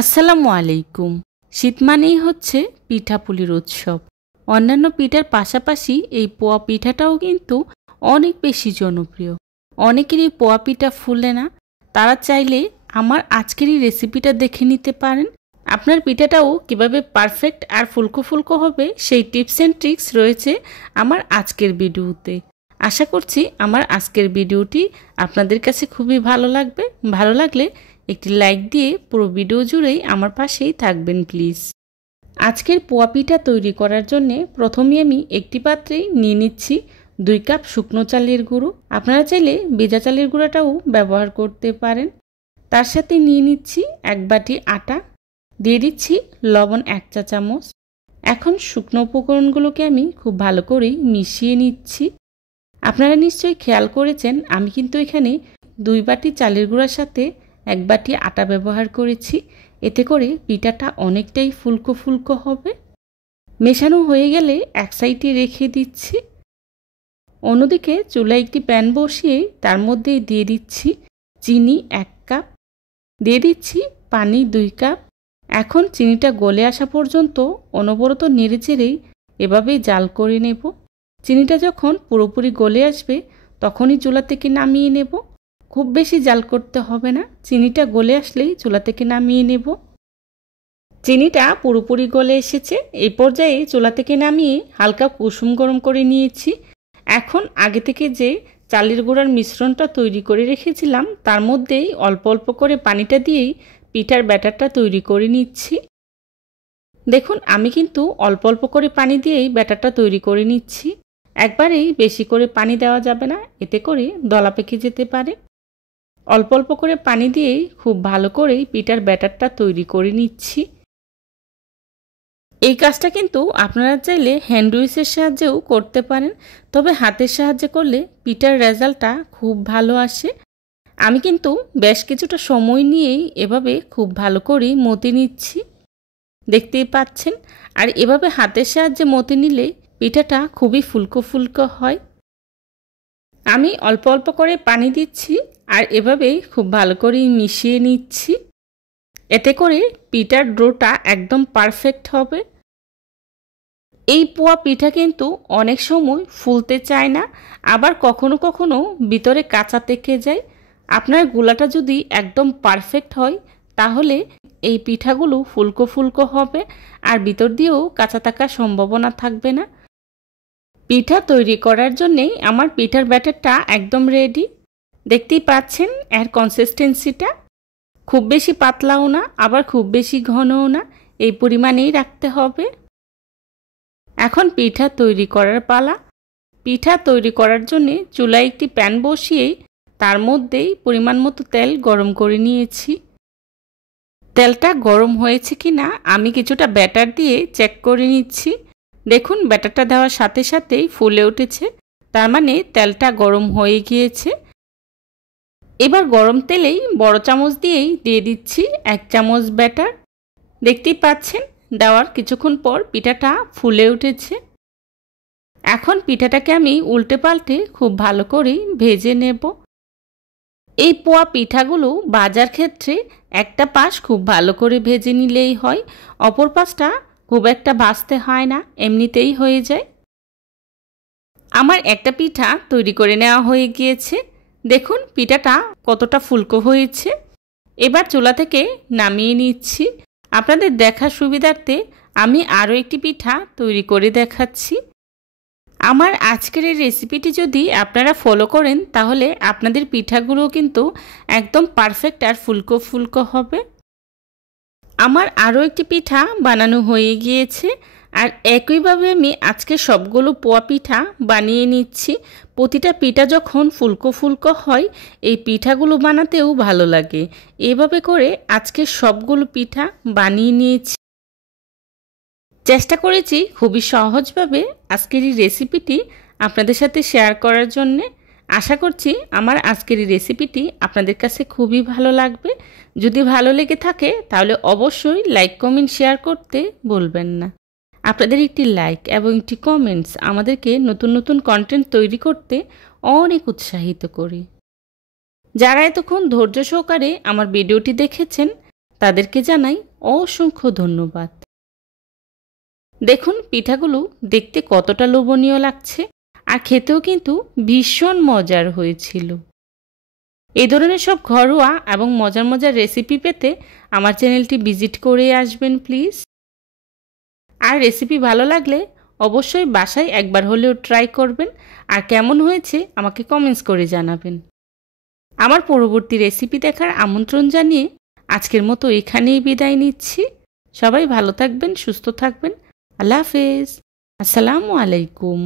আসসালামু আলাইকুম। শীত মানেই হচ্ছে পিঠাপুলির উৎসব। অন্যান্য পিঠার পাশাপাশি এই পোয়া পিঠাটাও কিন্তু অনেক বেশি জনপ্রিয়। অনেকেরই পোয়া পিঠা ফুলে না, তারা চাইলে আমার আজকের এই রেসিপিটা দেখে নিতে পারেন। আপনার পিঠাটাও কিভাবে পারফেক্ট আর ফুলকো ফুলকো হবে সেই টিপস অ্যান্ড ট্রিক্স রয়েছে আমার আজকের ভিডিওতে। আশা করছি আমার আজকের ভিডিওটি আপনাদের কাছে খুবই ভালো লাগবে। ভালো লাগলে একটি লাইক দিয়ে পুরো ভিডিও জুড়েই আমার পাশেই থাকবেন প্লিজ। আজকের পোয়া পিঠা তৈরি করার জন্য প্রথমে আমি একটি পাত্রে নিয়ে নিচ্ছি 2 কাপ শুকনো চালের গুঁড়ো। আপনারা চাইলে ভেজা চালের গুঁড়োটাও ব্যবহার করতে পারেন। তার সাথে নিয়ে নিচ্ছি 1 বাটি আটা, দিয়ে দিচ্ছি লবণ 1 চা চামচ। এখন শুকনো উপকরণগুলোকে আমি খুব ভালো করেই মিশিয়ে নিচ্ছি। আপনারা নিশ্চয়ই খেয়াল করেছেন আমি কিন্তু এখানে 2 বাটি চালের গুঁড়ার সাথে 1 বাটি আটা ব্যবহার করেছি। এতে করে পিঠাটা অনেকটাই ফুলকো ফুলকো হবে। মেশানো হয়ে গেলে এক সাইডে রেখে দিচ্ছি। অন্যদিকে চুলায় একটি প্যান বসিয়ে তার মধ্যে দিয়ে দিচ্ছি চিনি 1 কাপ, দিয়ে দিচ্ছি পানি 2 কাপ। এখন চিনিটা গলে আসা পর্যন্ত অনবরত নেড়েচেড়েই এভাবেই জাল করে নেব। চিনিটা যখন পুরোপুরি গলে আসবে তখনই চুলা থেকে নামিয়ে নেব। খুব বেশি জাল করতে হবে না, চিনিটা গলে আসলেই চুলা থেকে নামিয়ে নেব। চিনিটা পুরোপুরি গলে এসেছে। এই পর্যায়ে চুলা থেকে নামিয়ে হালকা কুসুম গরম করে নিয়েছি। এখন আগে থেকে যে চালের গুঁড়ার মিশ্রণটা তৈরি করে রেখেছিলাম তার মধ্যেই অল্প অল্প করে পানিটা দিয়েই পিঠার ব্যাটারটা তৈরি করে নিচ্ছি। দেখুন আমি কিন্তু অল্প অল্প করে পানি দিয়েই ব্যাটারটা তৈরি করে নিচ্ছি। একবারেই বেশি করে পানি দেওয়া যাবে না, এতে করে দলা পেকে যেতে পারে। অল্প অল্প করে পানি দিয়েই খুব ভালো করেই পিঠার ব্যাটারটা তৈরি করে নিচ্ছি। এই কাজটা কিন্তু আপনারা চাইলে হ্যান্ড উইচের সাহায্যেও করতে পারেন, তবে হাতের সাহায্যে করলে পিঠার রেজাল্টটা খুব ভালো আসে। আমি কিন্তু বেশ কিছুটা সময় নিয়েই এভাবে খুব ভালো করেই মতে নিচ্ছি, দেখতেই পাচ্ছেন। আর এভাবে হাতের সাহায্যে মতে নিলে পিঠাটা খুবই ফুলকো ফুলকো হয়। আমি অল্প অল্প করে পানি দিচ্ছি আর এভাবেই খুব ভালো করে মিশিয়ে নিচ্ছি। এতে করে পিঠার ডোটা একদম পারফেক্ট হবে। এই পোয়া পিঠা কিন্তু অনেক সময় ফুলতে চায় না, আবার কখনো কখনো ভিতরে কাঁচা থেকে যায়। আপনার গোলাটা যদি একদম পারফেক্ট হয় তাহলে এই পিঠাগুলো ফুলকো ফুলকো হবে আর ভিতর দিয়েও কাঁচা থাকার সম্ভাবনা থাকবে না। পিঠা তৈরি করার জন্যেই আমার পিঠার ব্যাটারটা একদম রেডি। দেখতেই পাচ্ছেন এর কনসিস্টেন্সিটা খুব বেশি পাতলাও না আবার খুব বেশি ঘনও না, এই পরিমাণেই রাখতে হবে। এখন পিঠা তৈরি করার পালা। পিঠা তৈরি করার জন্য চুলায় একটি প্যান বসিয়ে তার মধ্যেই পরিমাণ মতো তেল গরম করে নিয়েছি। তেলটা গরম হয়েছে কি না আমি কিছুটা ব্যাটার দিয়ে চেক করে নিচ্ছি। দেখুন ব্যাটারটা দেওয়ার সাথে সাথেই ফুলে উঠেছে, তার মানে তেলটা গরম হয়ে গিয়েছে। এবার গরম তেলেই বড় চামচ দিয়েই দিয়ে দিচ্ছি 1 চামচ ব্যাটার। দেখতেই পাচ্ছেন দেওয়ার কিছুক্ষণ পর পিঠাটা ফুলে উঠেছে। এখন পিঠাটাকে আমি উল্টে পাল্টে খুব ভালো করেই ভেজে নেব। এই পোয়া পিঠাগুলো ভাজার ক্ষেত্রে একটা পাশ খুব ভালো করে ভেজে নিলেই হয়, অপর পাশটা খুব একটা ভাজতে হয় না, এমনিতেই হয়ে যায়। আমার একটা পিঠা তৈরি করে নেওয়া হয়ে গিয়েছে। দেখুন পিঠাটা কতটা ফুলকো হয়েছে। এবার চুলা থেকে নামিয়ে নিচ্ছি। আপনাদের দেখার সুবিধার্থে আমি আরও একটি পিঠা তৈরি করে দেখাচ্ছি। আমার আজকের এই রেসিপিটি যদি আপনারা ফলো করেন তাহলে আপনাদের পিঠাগুলো কিন্তু একদম পারফেক্ট আর ফুলকো ফুলকো হবে। আমার আরও একটি পিঠা বানানো হয়ে গিয়েছে আর একইভাবে আমি আজকে সবগুলো পোয়া পিঠা বানিয়ে নিচ্ছি। প্রতিটা পিঠা যখন ফুলকো ফুলকো হয় এই পিঠাগুলো বানাতেও ভালো লাগে। এভাবে করে আজকে সবগুলো পিঠা বানিয়ে নিয়েছি। চেষ্টা করেছি খুবই সহজভাবে আজকের এই রেসিপিটি আপনাদের সাথে শেয়ার করার জন্যে। আশা করছি আমার আজকের এই রেসিপিটি আপনাদের কাছে খুবই ভালো লাগবে। যদি ভালো লেগে থাকে তাহলে অবশ্যই লাইক কমেন্ট শেয়ার করতে ভুলবেন না। আপনাদের একটি লাইক এবং একটি কমেন্টস আমাদেরকে নতুন নতুন কন্টেন্ট তৈরি করতে অনেক উৎসাহিত করে। যারা এতক্ষণ ধৈর্য সহকারে আমার ভিডিওটি দেখেছেন তাদেরকে জানাই অসংখ্য ধন্যবাদ। দেখুন পিঠাগুলো দেখতে কতটা লোভনীয় লাগছে, আর খেতেও কিন্তু ভীষণ মজার হয়েছিল। এই ধরনের সব ঘরোয়া এবং মজার মজার রেসিপি পেতে আমার চ্যানেলটি ভিজিট করে আসবেন প্লিজ। আর রেসিপি ভালো লাগলে অবশ্যই বাসায় একবার হলেও ট্রাই করবেন, আর কেমন হয়েছে আমাকে কমেন্টস করে জানাবেন। আমার পরবর্তী রেসিপি দেখার আমন্ত্রণ জানিয়ে আজকের মতো এখানেই বিদায় নিচ্ছি। সবাই ভালো থাকবেন, সুস্থ থাকবেন। আল্লাহ হাফেজ। আসসালামু আলাইকুম।